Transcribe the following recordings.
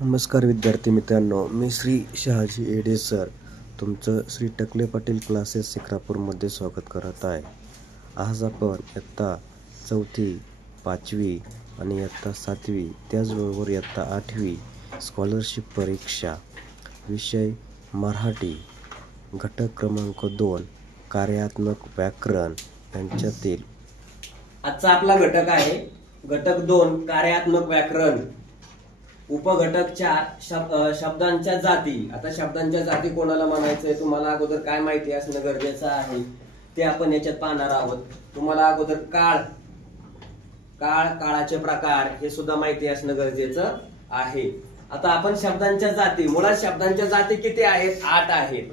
नमस्कार विद्यार्थी मित्रांनो, मी श्री शहाजी एडे सर तुमचं श्री टकले पाटील क्लासेस शिक्रापूरमध्ये स्वागत करत आहे. आज आपण इयत्ता 4थी 5वी आणि इयत्ता 7वी त्याचबरोबर इयत्ता 8वी स्कॉलरशिप परीक्षा विषय मराठी घटक क्रमांक 2 कार्यात्मक व्याकरण यांच्यातील आजचा आपला घटक आहे घटक 2 कार्यात्मक व्याकरण. उपघटक 4 शब्दांच्या जाती. आता शब्दांच्या जाती कोणाला म्हणायचंय तुम्हाला अगोदर काय माहिती असणं गरजेचं आहे ते आपण याच्यात पाहणार आहोत. तुम्हाला अगोदर काळाचे प्रकार हे सुद्धा माहिती असणं गरजेचं आहे. आता आपण शब्दांच्या जाती, मुळात शब्दांच्या जाती किती आहेत? 8 आहेत.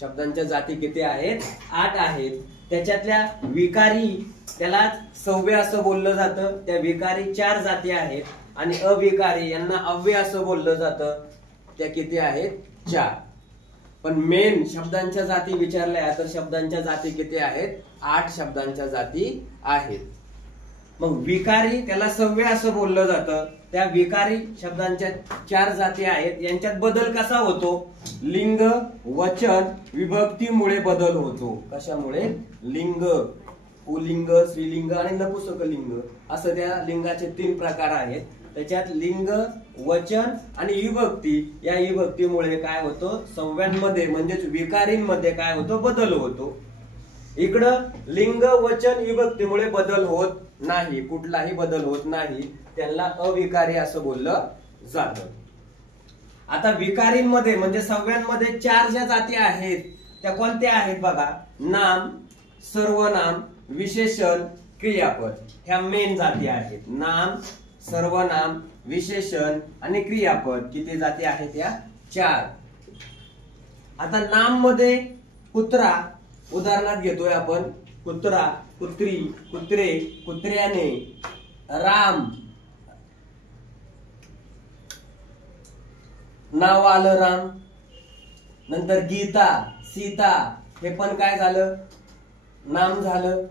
शब्दांच्या जाती किती आहेत? 8 आहेत. त्याच्यातल्या विकारी त्याला सव्य असं बोललं जातं. त्या विकारी 4 जाती आहेत आणि अविकारी यांना अव्यय असं बोललं जातं. त्या किती आहेत? 4. पण मेन शब्दांच्या जाती विचारल्या तर शब्दांच्या जाती किती आहेत? 8 शब्दांच्या जाती आहेत. मग विकारी त्याला सव्य असं बोललं जातं. त्या विकारी शब्दांच्या 4 जाती आहेत. यांच्यात बदल कसा होतो? लिंग, वचन, विभक्तीमुळे बदल होतो. कशामुळे? लिंग, पुल्लिंग, स्त्रीलिंग आणि नपुंसकलिंग असं त्या लिंगाचे 3 प्रकार आहेत. त्याच्यात लिंग, वचन आणि विभक्ती, या विभक्तीमुळे काय होतं? संज्ञांमध्ये म्हणजेच विकारींमध्ये काय होतं? बदल होतो. इकडं लिंग, वचन, विभक्तीमुळे बदल होत नाही, कुठलाही बदल होत नाही. त्यांना अविकारी असं बोललं जातं. आता विकारींमध्ये म्हणजे संज्ञांमध्ये 4 ज्या जाती आहेत त्या कोणत्या आहेत बघा? नाम, सर्वनाम, विशेषण, क्रियापद. ह्या मेन जाती आहेत. नाम, सर्वनाम, विशेषण आणि क्रियापद. किती जाती आहेत? या 4. आता नाम मध्ये कुत्रा उदाहरणात घेतोय आपण. कुत्रा, कुत्री, कुत्रे, कुत्र्याने, राम, नाव आलं राम. नंतर गीता, सीता, हे पण काय झालं? नाम झालं.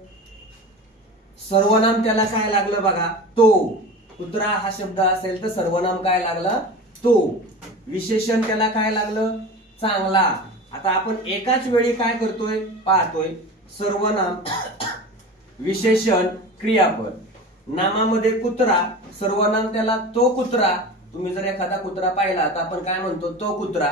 सर्वनाम त्याला काय लागलं बघा? तो. कुत्रा हा शब्द असेल तर सर्वनाम काय लागला? तो. विशेषण त्याला काय लागलं? चांगला. आता आपण एकाच वेळी काय करतोय? पाहतोय. सर्वनाम, विशेषण, क्रियापद. नामामध्ये कुत्रा, सर्वनाम त्याला तो कुत्रा. तुम्ही जर एखादा कुत्रा पाहिला तर आपण काय म्हणतो? तो कुत्रा.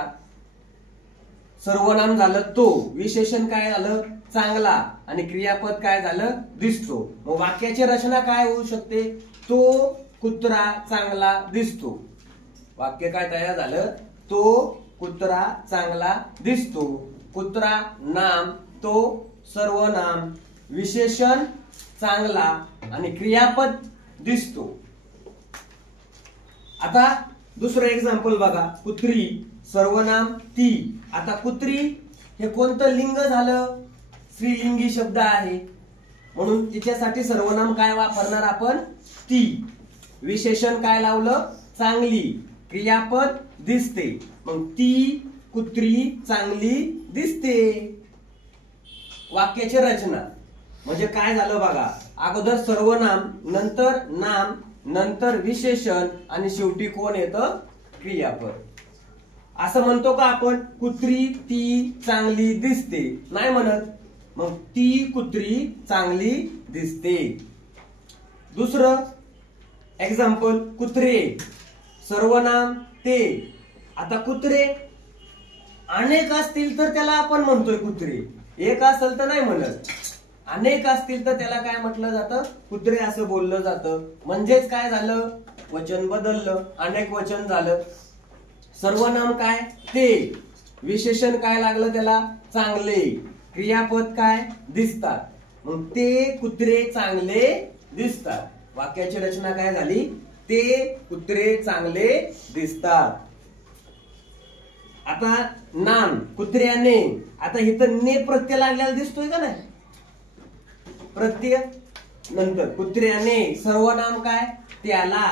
सर्वनाम झालं तो. विशेषण काय झालं? चांगला. आणि क्रियापद काय झालं? दिसतो. मग वाक्याची रचना काय होऊ शकते? तो कुत्रा चांगला दिसतो. वाक्य काय तयार झालं? तो कुत्रा चांगला दिसतो. कुत्रा नाम, तो सर्वनाम, विशेषण चांगला आणि क्रियापद दिसतो. आता दुसरं एक्झाम्पल बघा. कुत्री, सर्वनाम ती. आता कुत्री हे कोणतं लिंग झालं? स्त्रीलिंगी शब्द आहे म्हणून तिच्यासाठी सर्वनाम काय वापरणार आपण? ती. विशेषण काय लावलं? चांगली. क्रियापद दिसते. मग ती कुत्री चांगली दिसते. वाक्याची रचना म्हणजे काय झालं बघा? अगोदर सर्वनाम, नंतर नाम, नंतर विशेषण आणि शेवटी कोण येतं? क्रियापद. असं म्हणतो का आपण? कुत्री ती चांगली दिसते? नाही म्हणत. मग ती कुत्री चांगली दिसते. दुसरं एक्झाम्पल. कुत्रे, सर्वनाम ते. आता कुत्रे अनेक असतील तर त्याला आपण म्हणतोय कुत्रे. एक असेल तर नाही म्हणत. अनेक असतील तर त्याला काय म्हटलं जातं? कुत्रे असं बोललं जातं. म्हणजेच काय झालं? वचन बदललं, अनेक वचन झालं. सर्वनाम काय? ते. विशेषण काय लागलं त्याला? चांगले. क्रियापद काय? दिसतात. मग ते कुत्रे चांगले दिसतात. वाक्याची रचना काय झाली? ते कुत्रे चांगले दिसतात. आता नाम, कुत्र्याने. आता इथं ने प्रत्यय लागलेला दिसतोय का नाही? प्रत्यय. नंतर कुत्र्याने, सर्वनाम काय? त्याला.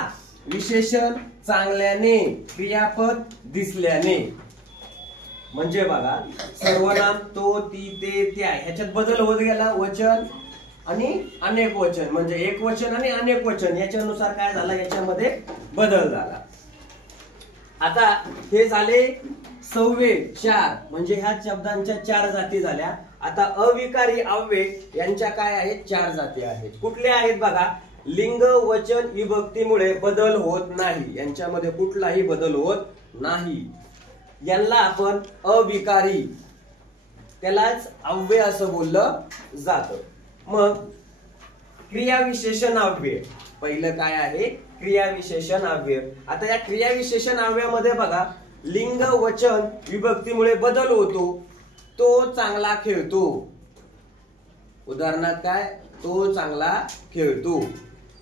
विशेषण चांगल्याने, क्रियापद दिसल्याने. म्हणजे बघा, सर्वनाम तो, ती, ते, त्या ह्याच्यात बदल होत गेला. वचन आणि अनेक वचन म्हणजे एक वचन आणि अनेक वचन याच्यानुसार काय झालं? याच्यामध्ये बदल झाला. आता हे झाले 4 म्हणजे ह्या शब्दांच्या 4 जाती झाल्या. आता अविकारी अव्यय यांच्या काय आहेत 4 जाती आहेत. कुठल्या आहेत बघा. लिंग वचन विभक्तीमुळे बदल होत नाही, यांच्यामध्ये कुठलाही बदल होत नाही. यांना आपण अविकारी, त्यालाच अव्यय असं बोललं जातं. मग क्रियाविशेषण अव्यय पहिलं काय आहे, क्रियाविशेषण अव्यय. आता या क्रियाविशेषण अव्ययामध्ये बघा, लिंग वचन विभक्तीमुळे बदल होतो. तो चांगला खेळतो. उदाहरणार्थ काय, तो चांगला खेळतो.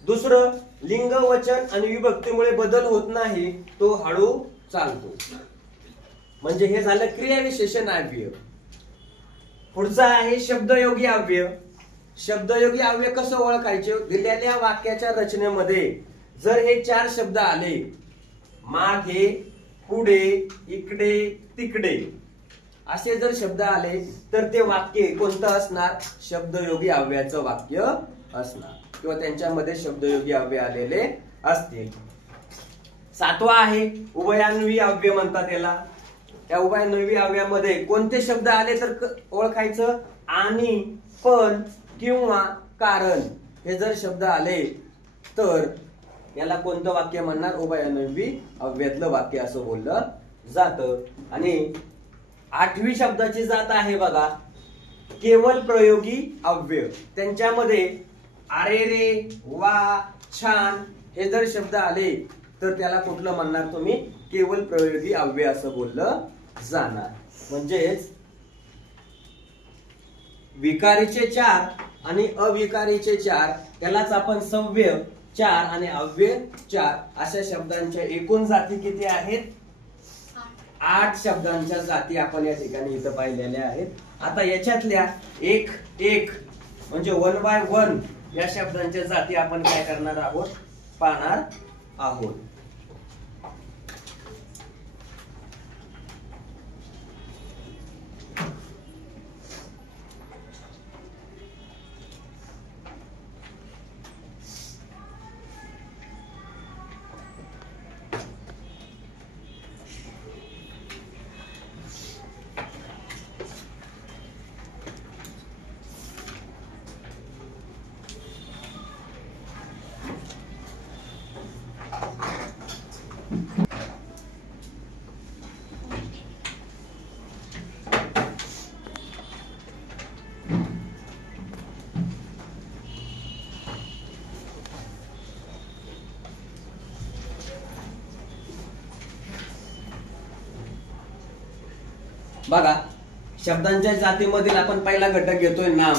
दुसरं, लिंग वचन आणि विभक्तीमुळे बदल होत नाही, तो हळू चालतो. म्हणजे हे झालं क्रियाविशेषण अव्यय. पुढचा आहे शब्दयोगी अव्यय. शब्दयोगी अव्यय कसं ओळखायचे, दिलेल्या वाक्याच्या रचनेमध्ये जर हे 4 शब्द आले, मागे, पुढे, इकडे, तिकडे, असे जर शब्द आले तर ते वाक्य कोणतं असणार, शब्दयोगी अव्ययाचं वाक्य असणार, किंवा त्यांच्यामध्ये शब्दयोगी अव्यय आलेले असतील. 7वा आहे उभयान्वयी अव्यय म्हणतात याला. त्या उभयान्वयी अव्ययामध्ये कोणते शब्द आले तर ओळखायचं, आणि, पण, किंवा, कारण, हे जर शब्द आले तर याला कोणतं वाक्य म्हणणार, उभयान्वयी अव्ययातलं वाक्य असं बोललं जातं. आणि 8वी शब्दाची जात आहे बघा, केवल प्रयोगी अव्यय. त्यांच्यामध्ये अरे रे, वा, छान हे जर शब्द आले तर त्याला कुठलं म्हणणार तुम्ही, केवल प्रयोगी अव्यय असं बोललं जाणार. म्हणजेच विकारीचे 4 आणि अविकारीचे 4, त्यालाच आपण सव्य 4 आणि अव्यय 4 अशा शब्दांच्या एकूण जाती किती आहेत, 8 शब्दांच्या जाती आपण या ठिकाणी इथं पाहिलेल्या आहेत. आता याच्यातल्या एक म्हणजे 1 by 1 या शब्दांच्या जाती आपण काय करणार आहोत, पाहणार आहोत. बघा, शब्दांच्या जातीमधील आपण पहिला घटक घेतोय नाम.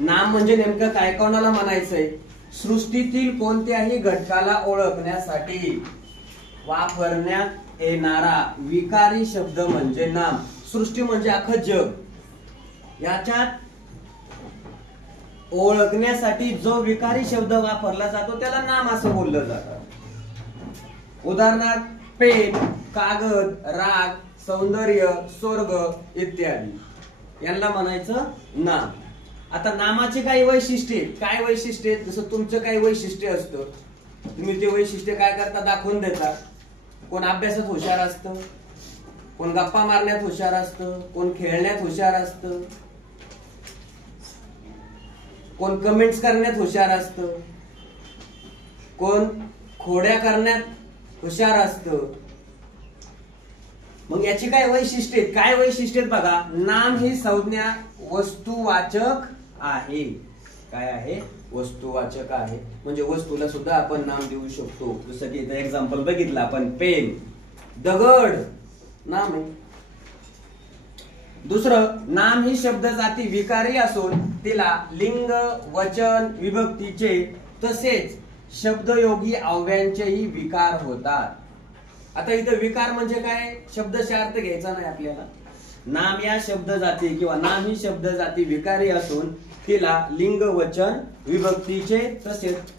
नाम म्हणजे नेमकं काय, कोणाला म्हणायचंय, सृष्टीतील कोणत्याही घटकाला ओळखण्यासाठी वापरण्यात येणारा विकारी शब्द म्हणजे नाम. सृष्टी म्हणजे अख्खं जग, याच्यात ओळखण्यासाठी जो विकारी शब्द वापरला जातो त्याला नाम असं बोललं जातं. उदाहरणार्थ पेन, कागद, राग, सौंदर्य, स्वर्ग इत्यादी यांना म्हणायचं नाम. आता नामाचे काही वैशिष्ट्ये, काय वैशिष्ट्ये, जसं तुमचं काही वैशिष्ट्य असतं, तुम्ही ते वैशिष्ट्य काय करता, दाखवून देता. कोण अभ्यासात हुशार असतं, कोण गप्पा मारण्यात हुशार असतं, कोण खेळण्यात हुशार असतं, कोण कमेंट्स करण्यात हुशार असतं, कोण खोड्या करण्यात हुशार असतं. मग याची काय वैशिष्ट्ये, काय वैशिष्ट्ये बघा. नाम ही संज्ञा वस्तुवाचक आहे. काय आहे, वस्तुवाचक आहे. म्हणजे वस्तूला सुद्धा आपण नाम देऊ शकतो. जसं की इथं एक्झाम्पल बघितलं आपण, पेन, दगड, नाम आहे. दुसरं, नाम ही शब्द जाती विकारी असून तिला लिंग, वचन, विभक्तीचे तसेच शब्दयोगी अव्ययांचेही विकार होतात. आता इथं विकार म्हणजे काय, शब्दशः अर्थ घ्यायचा नाही आपल्याला. नाम या शब्द जाती किंवा नाम ही शब्द जाती विकारी असून तिला लिंग, वचन, विभक्तीचे तसेच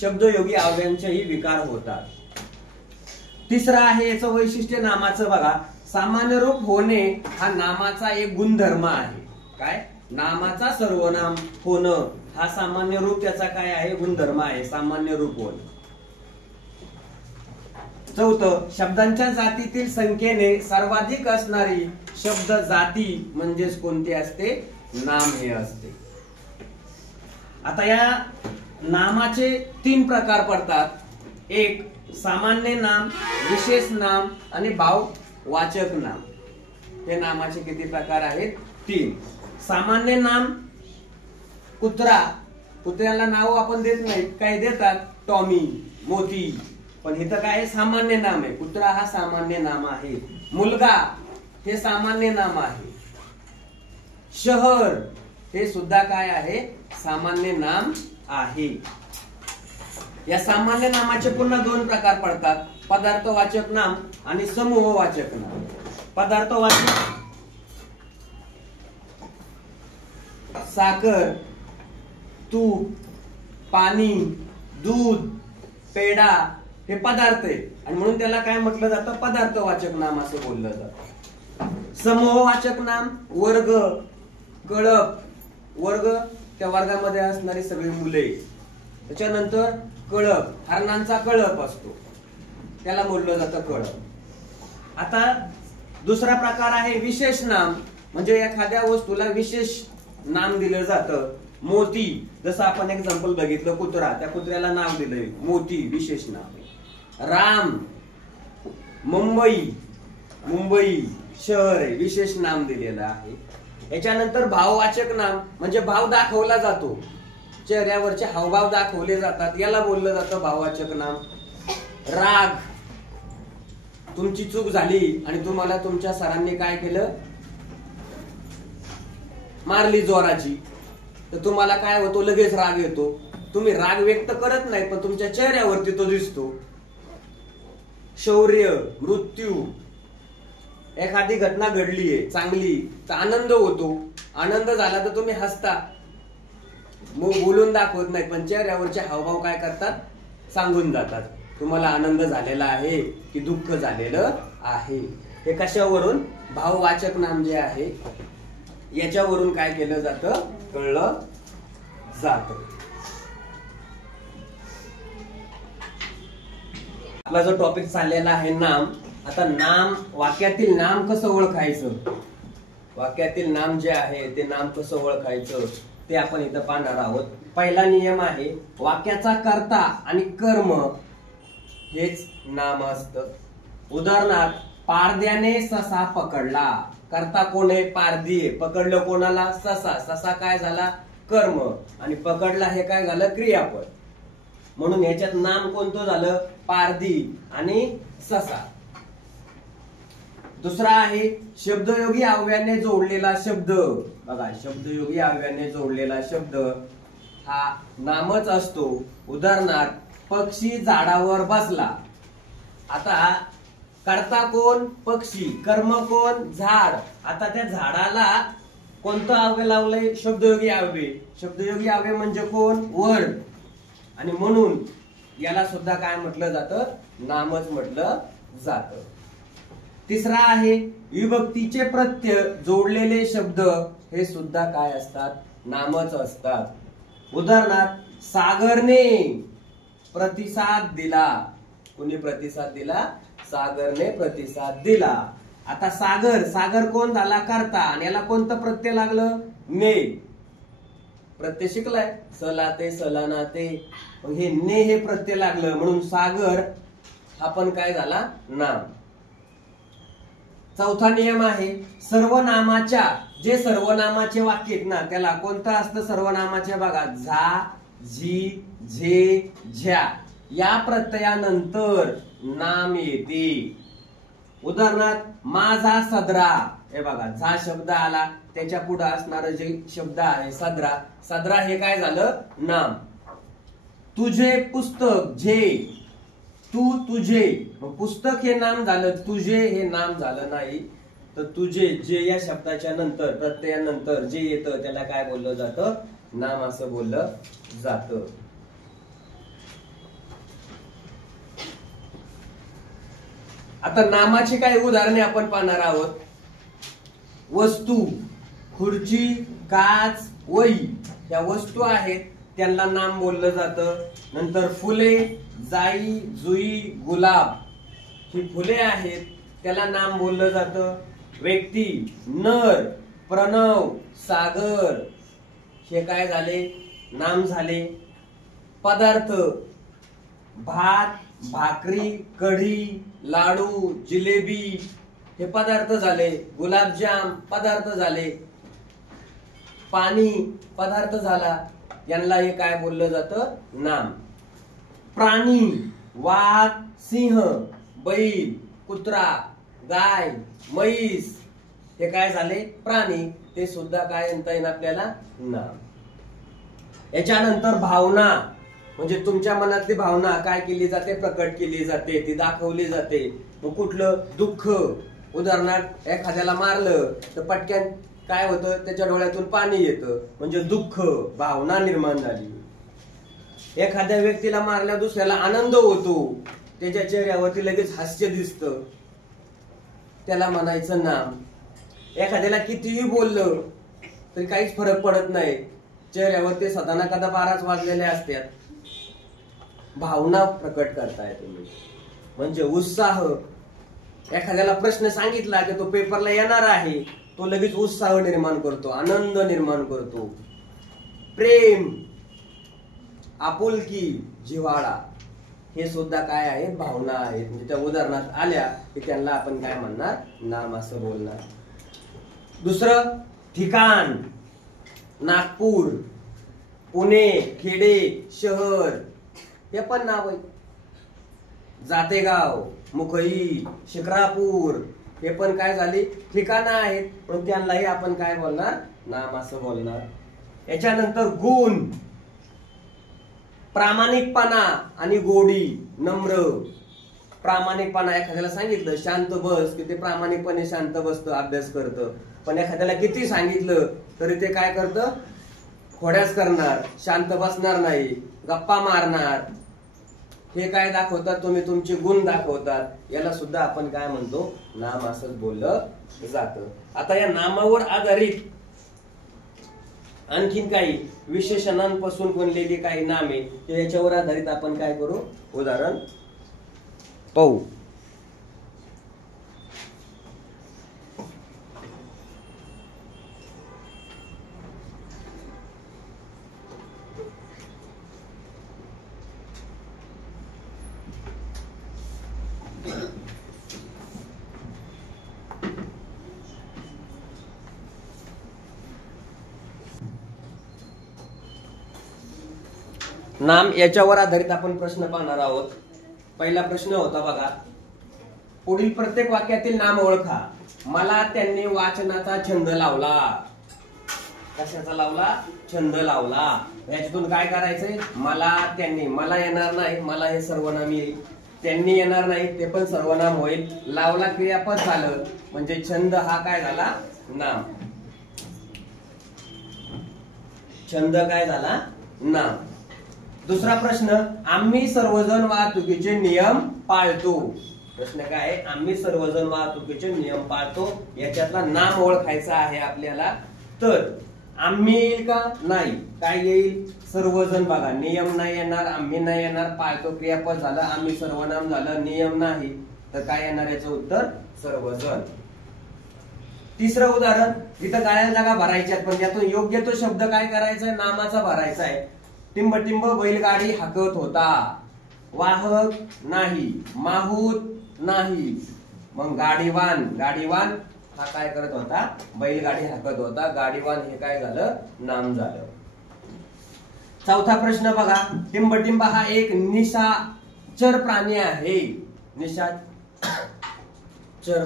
शब्दयोगी अव्ययांचेही विकार होतात. तिसरा आहे याचं वैशिष्ट्य नामाचं बघा. सामान्य रूप होणे हा नामाचा एक गुणधर्म आहे. काय, नामाचा सर्वनाम होणं हा सामान्य रूप त्याचा काय आहे, गुणधर्म आहे, सामान्य रूप होणं. चौथं, शब्दांच्या जातीतील संख्येने सर्वाधिक असणारी शब्द जाती म्हणजेच कोणती असते? नाम हे असते. आता या नामाचे 3 प्रकार पडतात. एक, सामान्य नाम, विशेष नाम आणि भाववाचक नाम. हे नामाचे किती प्रकार आहेत? 3. सामान्य नाम, कुत्रा, कुत्र्याला नाव आपण देत नाही, काय देतात? टॉमी, मोती. पण इथं काय सामान्य नाम आहे. कुत्रा हा सामान्य नाम आहे. मुलगा हे सामान्य नाम आहे. शहर हे सुद्धा काय आहे? सामान्य नाम आहे. या सामान्य नामाचे पुन्हा 2 प्रकार पडतात. पदार्थवाचक नाम आणि समूहवाचक नाम. पदार्थवाचक, साखर, तूप, पाणी, दूध, पेढा हे पदार्थ आहे आणि म्हणून त्याला काय म्हटलं जातं? पदार्थवाचक नाम असं बोललं जातं. समूहवाचक नाम, वर्ग, कळप. वर्ग त्या वर्गामध्ये असणारी सगळी मुले. त्याच्यानंतर कळप, हरणांचा कळप असतो, त्याला बोललं जातं कळप. आता दुसरा प्रकार आहे विशेष नाम, म्हणजे एखाद्या वस्तूला विशेष नाम दिलं जातं. मोती, जसं आपण एक्झाम्पल बघितलं, कुत्रा, त्या कुत्र्याला नाव दिलंय मोती, विशेष नाव. राम, मुंबई, मुंबई शहर आहे, विशेष नाम दिलेलं आहे. याच्यानंतर भाववाचक नाम, म्हणजे भाव दाखवला जातो, चेहऱ्यावरचे हावभाव दाखवले जातात, याला बोललं जातं भाववाचक नाम. राग, तुमची चूक झाली आणि तुम्हाला तुमच्या सरांनी काय केलं? मारली जोराची, तर तुम्हाला काय होतो? लगेच राग येतो. तुम्ही राग व्यक्त करत नाही पण तुमच्या चेहऱ्यावरती तो दिसतो. शौर्य, मृत्यू, एखादी घटना घडलीये चांगली तर आनंद होतो. आनंद झाला तर तुम्ही हसता, बोलून दाखवत नाही पण चेहऱ्यावरचे हावभाव काय करतात? सांगून जातात तुम्हाला आनंद झालेला आहे की दुःख झालेलं आहे. हे कशावरून? भाववाचक नाम जे आहे याच्यावरून काय केलं जातं? कळलं जातं. आपला जो टॉपिक चाललेला आहे नाम. आता नाम, वाक्यातील नाम कसं ओळखायचं, वाक्यातील नाम जे आहे ते नाम कसं ओळखायचं ते आपण इथं पाहणार आहोत. पहिला नियम आहे, वाक्याचा कर्ता आणि कर्म हेच नाम असतं. उदाहरणार्थ, पारद्याने ससा पकडला. कर्ता कोण आहे? पारधी आहे. पकडलं कोणाला? ससा. ससा काय झाला? कर्म. आणि पकडला हे काय झालं? क्रियापद. म्हणून याच्यात नाम कोणतं झालं? पारधी आणि ससा. दुसरा आहे शब्दयोगी अव्ययाने जोडलेला शब्द. बघा, शब्दयोगी अव्ययाने जोडलेला शब्द हा नामच असतो. उदाहरणार्थ, पक्षी झाडावर बसला. आता कर्ता कोण? पक्षी. कर्म कोण? झाड. आता त्या झाडाला कोणतं अव्यय लावलंय? शब्दयोगी अव्यय. शब्दयोगी अव्यय म्हणजे कोण? वर्ड. आणि म्हणून याला सुद्धा काय म्हटलं जातं? नामच म्हटलं जातं. तिसरा आहे विभक्तीचे प्रत्यय जोडलेले शब्द हे सुद्धा काय असतात? नामच असतात. उदाहरणार्थ, सागरने प्रतिसाद दिला. कोणी प्रतिसाद दिला? सागरने प्रतिसाद दिला. आता सागर, सागर कोण झाला? कर्ता. आणि याला कोणतं प्रत्यय लागलं? ने. प्रत्यय शिकलाय, सलाते, सलानाते. हे ने हे प्रत्यय लागलं म्हणून सागर हा पण काय झाला? नाम. चौथा नियम आहे, सर्वनामाच्या, जे सर्वनामाचे वाक्य आहेत ना त्याला कोणतं असतं? सर्वनामाच्या बघा, झा, झी, झे, झ्या या प्रत्ययानंतर नाम येते. उदाहरणार्थ, माझा सदरा. हे बघा, झा शब्द आला, त्याच्या पुढे असणारे जे शब्द आहे सदरा. सदरा हे काय झालं? नाम. तुझे पुस्तक, झे. तू, तुझे. पुस्तक हे नाम झालं, तुझे हे नाम झालं नाही. तर तुझे, जे या शब्दाच्या नंतर, प्रत्ययानंतर जे येतं त्याला काय बोललं जातं? नाम असं बोललं जातं. आता नामाची काही उदाहरणे आपण पाहणार आहोत. वस्तू, खुर्ची, काच, वही या वस्तू आहेत, त्यांना नाम बोललं जातं. नंतर फुले, जाई, जुई, गुलाब ही फुले आहेत त्याला नाम बोललं जातं. व्यक्ती नर, प्रणव, सागर हे काय झाले नाम झाले. पदार्थ भात, भाकरी, कढी, लाडू, जिलेबी हे पदार्थ झाले. गुलाबजाम पदार्थ झाले. पाणी पदार्थ झाला. यांना हे काय बोललं जातं नाम. प्राणी वाघ, सिंह, बैल, कुत्रा, गाय, म्हैस हे काय झाले प्राणी. ते सुद्धा काय म्हणता येईल आपल्याला नाम. याच्यानंतर भावना म्हणजे तुमच्या मनातली भावना काय केली जाते प्रकट केली जाते ती दाखवली जाते. कुठलं दुःख उदाहरणार्थ एखाद्याला मारलं तर पटकन काय होतं त्याच्या डोळ्यातून पाणी येतं म्हणजे दुःख भावना निर्माण झाली. एखाद्या व्यक्तीला मारल्या दुसऱ्याला आनंद होतो त्याच्या चेहऱ्यावरती लगेच हास्य दिसतं त्याला म्हणायचं नाम. एखाद्याला कितीही बोललं तरी काहीच फरक पडत नाही चेहऱ्यावरती सदा ना कदा 12च वाजलेले असतात. भावना प्रकट करताय तुम्ही म्हणजे उत्साह. एखाद्याला प्रश्न सांगितला की तो पेपरला येणार आहे तो लगेच उत्साह निर्माण करतो आनंद निर्माण करतो. प्रेम आपुलकी जिव्हाळा हे सुद्धा काय आहेत भावना आहेत. म्हणजे त्या उदाहरणात आल्या की त्यांना आपण काय म्हणणार नाम असं बोलणार. दुसरं ठिकाण नागपूर, पुणे, खेडे, शहर हे पण नाव आहे. जातेगाव, मुकई, शिक्रापूर हे पण काय झाले ठिकाणं आहेत पण त्यांनाही आपण काय बोलणार नाम असं बोलणार. याच्यानंतर गुण प्रामाणिकपणा आणि गोडी नम्र. प्रामाणिकपणा एखाद्याला सांगितलं शांत बस की ते प्रामाणिकपणे शांत बसतं अभ्यास करतं. पण एखाद्याला किती सांगितलं तरी ते काय करतं खोड्याच करणार शांत बसणार नाही गप्पा मारणार. हे काय दाखवतात तुम्ही तुमचे गुण दाखवतात. याला सुद्धा आपण काय म्हणतो नाम असंच बोललं जातं. आता या नामावर आधारित आणखीन काही विशेषणांपासून बनलेली काही नामे याच्यावर आधारित आपण काय करू उदाहरण पाहू. नाम याच्यावर आधारित आपण प्रश्न पाहणार आहोत. पहिला प्रश्न होता बघा पुढील प्रत्येक वाक्यातील नाम ओळखा. मला त्यांनी वाचनाचा छंद लावला. कशाचा लावला छंद लावला. याच्यातून काय करायचंय मला त्यांनी मला येणार नाही मला हे सर्वनाम येईल. त्यांनी येणार नाही ते पण सर्वनाम होईल. लावला क्रियापद झालं म्हणजे छंद हा काय झाला नाम. छंद काय झाला नाम. दुसरा प्रश्न आम्ही सर्वजण वाहतुकीचे नियम पाळतो. प्रश्न काय आहे आम्ही सर्वजण वाहतुकीचे नियम पाळतो. याच्यातला नाम ओळखायचा आहे आपल्याला. तर आम्ही येईल का नाही काय येईल सर्वजण. बघा नियम नाही येणार आम्ही नाही येणार पाळतो क्रियापद झालं आम्ही सर्वनाम झालं नियम नाही तर काय येणार याचं उत्तर सर्वजण. तिसरं उदाहरण इथं गाळ्या जागा भरायच्यात पण त्यातून योग्य तो शब्द काय करायचा आहे नामाचा भरायचा आहे. टिंब टिंब बैलगाडी हाकत होता. वाहक नाही माहूत नाही मग गाडीवान गाडीवान हा काय करत होता बैलगाडी हाकत होता. गाडीवान हे काय झालं नाम झालं. चौथा प्रश्न बघा टिंब टिंब हा एक निशाचर प्राणी आहे. निशाचर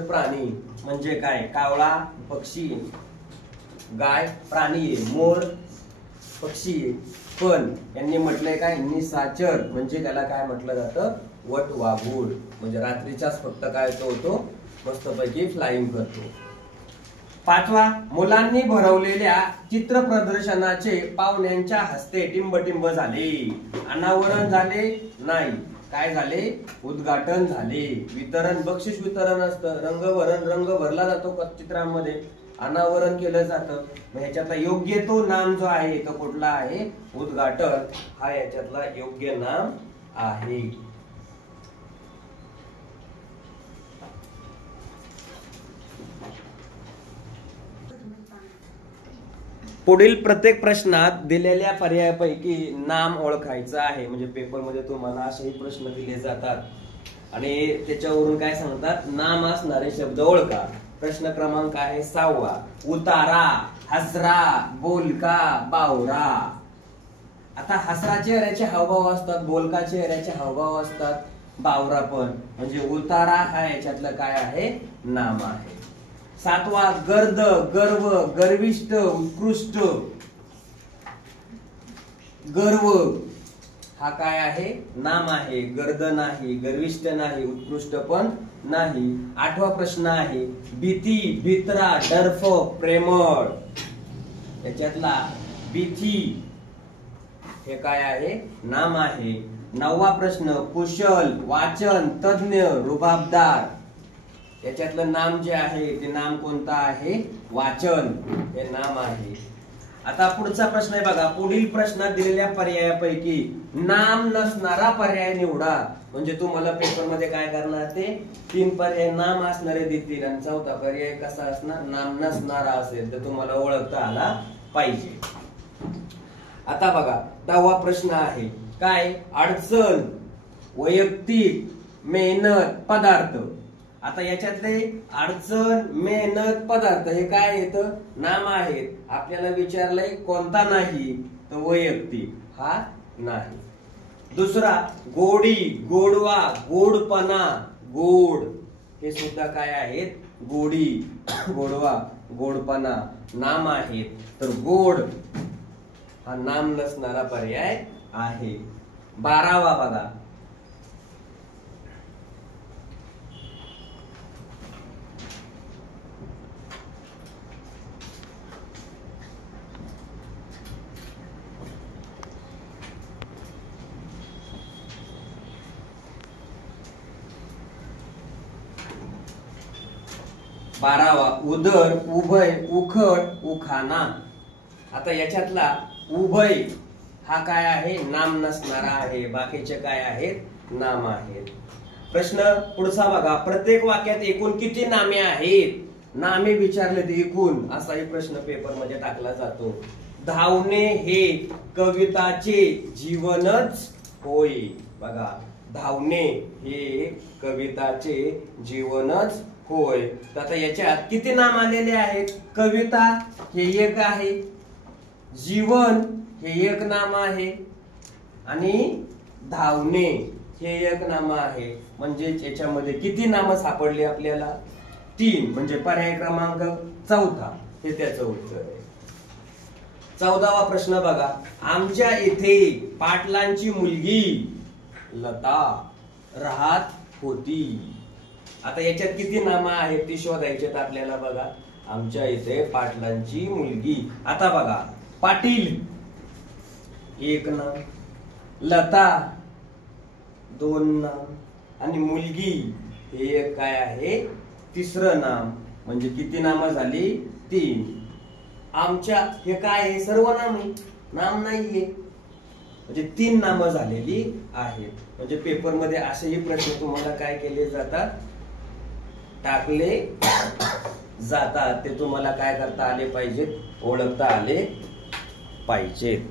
प्राणी म्हणजे काय कावळा पक्षी गाय प्राणी आहे मोर पक्षी आहे. पण यांनी म्हटलंय काय निशाचर म्हणजे त्याला काय म्हटलं जातं वटवाघूळ म्हणजे रात्रीच्याच फक्त काय होतो मस्तपैकी फ्लाइंग करतो. पाचवा मुलांनी भरवलेल्या चित्र प्रदर्शनाचे पाहुण्यांच्या हस्ते टिंबटिंब झाले. अनावरण झाले नाही काय झाले उद्घाटन झाले. वितरण बक्षीस वितरण असतं रंग भरला जातो चित्रांमध्ये अनावरण केलं जातं. ह्याच्यातला योग्य तो नाम जो आहे तो कुठला आहे उद्घाटन हा याच्यातला योग्य नाम आहे. पुढील प्रत्येक प्रश्नात दिलेल्या पर्यायापैकी नाम ओळखायचं आहे. म्हणजे पेपरमध्ये तुम्हाला असेही प्रश्न दिले जातात आणि त्याच्यावरून काय सांगतात, नाम असणारे शब्द ओळखा. प्रश्न क्रमांक आहे 6. उतारा, हसरा, बोलका, बावरा. आता हसरा चेहऱ्याचे हावभाव असतात, बोलका चेहऱ्याचे हावभाव असतात, बावरा पण. म्हणजे उतारा हा याच्यातलं काय आहे, नाम आहे. 7. गर्द, गर्व, गर्विष्ठ, उत्कृष्ट. गर्व हा काय आहे, नाम आहे. गर्द नाही, गर्विष्ठ नाही, उत्कृष्ट पण नाही. 8वा प्रश्न आहे भीती, भित्रा, डरफोक, प्रेमळ. याच्यातला भीती हे काय आहे, नाम आहे. 9वा प्रश्न कुशल, वाचन, तज्ञ, रुबाबदार. याच्यातलं नाम जे आहे ते नाम कोणतं आहे, वाचन हे नाम आहे. आता पुढचा प्रश्न आहे बघा, पुढील प्रश्नात दिलेल्या पर्यायापैकी नाम नसणारा पर्याय निवडा. म्हणजे तुम्हाला पेपरमध्ये काय करणार, ते 3 पर्याय नाम असणारे देतील आणि 4था पर्याय कसा असणार, नाम नसणारा असेल तर तुम्हाला ओळखता आला पाहिजे. आता बघा 10वा प्रश्न आहे काय, अडचण, वैयक्तिक, मेहनत, पदार्थ. आता याच्यातले अडचण, मेहनत, पदार्थ हे काय येतं, नाम आहेत. आपल्याला विचारलंय कोणता नाही, तर वैयक्तिक हा नाही. दुसरा गोडी, गोडवा, गोडपणा, गोड हे सुद्धा काय आहेत, गोडी, गोडवा, गोडपणा नाम आहेत. तर गोड हा नाम नसणारा पर्याय आहे. 12वा बघा, उदर, उभय, उखळ, उखाणा. आता याच्यातला उभय हा काय आहे, नाम नसणारा आहे. बाकीचे काय आहेत, नाम आहेत. प्रश्न पुढचा बघा, प्रत्येक वाक्यात एकूण किती नामे आहेत. नामे विचारले ते एकूण, असाही प्रश्न पेपर मध्ये टाकला जातो. धावणे हे कविताचे जीवनच होय. बघा, धावणे हे कविताचे जीवनच होय. तर आता याच्यात किती नाम आलेले आहेत, कविता हे एक आहे, जीवन हे एक नाम आहे आणि धावणे हे एक नाम आहे. म्हणजे याच्यामध्ये किती नाम सापडली आपल्याला, 3. म्हणजे पर्याय क्रमांक 4 हे त्याचं उत्तर आहे. 14वा प्रश्न बघा, आमच्या इथे पाटलांची मुलगी लता राहत होती. आता याच्यात किती नामं आहेत ती शोधायची आपल्याला. बघा, आमच्या इथे पाटलांची मुलगी. आता बघा, पाटील एक नाम, लता 2 नाम आणि मुलगी हे एक काय आहे, 3रं नाम. म्हणजे किती नामं झाली, 3. आमच्या हे काय आहे, सर्वनाम आहे, नाम नाहीये. म्हणजे 3 नामं झालेली आहेत. म्हणजे पेपर मध्ये असेही प्रश्न तुम्हाला काय केले जातात, टाकले जातात. ते तुम्हाला काय करता आले पाहिजेत, ओळखता आले पाहिजेत.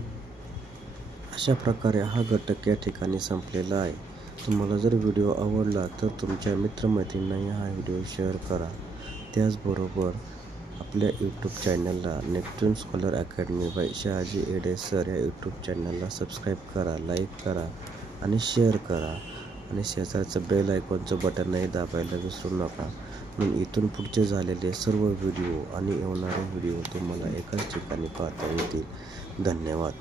अशा प्रकारे हा घटक या ठिकाणी संपलेला आहे. तुम्हाला जर व्हिडिओ आवडला तर तुमच्या मित्रमैत्रिणींनाही हा व्हिडिओ शेअर करा. त्याचबरोबर आपल्या यूट्यूब चॅनलला Neptune Scholar Academy by Shahaji Ede sir या यूट्यूब चॅनलला सबस्क्राईब करा, लाईक करा आणि शेअर करा. आणि शेजारचं बेल आयकॉनचं बटनही दाबायला विसरू नका. म्हणून इथून पुढचे झालेले सर्व व्हिडिओ आणि येणारे व्हिडिओ तुम्हाला एकाच ठिकाणी पाहता येतील. धन्यवाद.